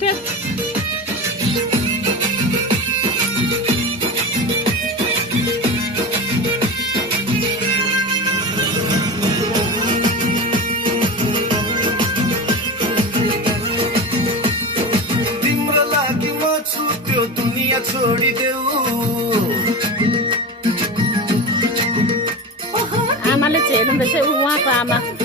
उठे तिम्रो लागि म छु त्यो दुनिया छोडिदेऊ आमाले चाहिँ हेर्नुहुँदैछ उहाँको आमा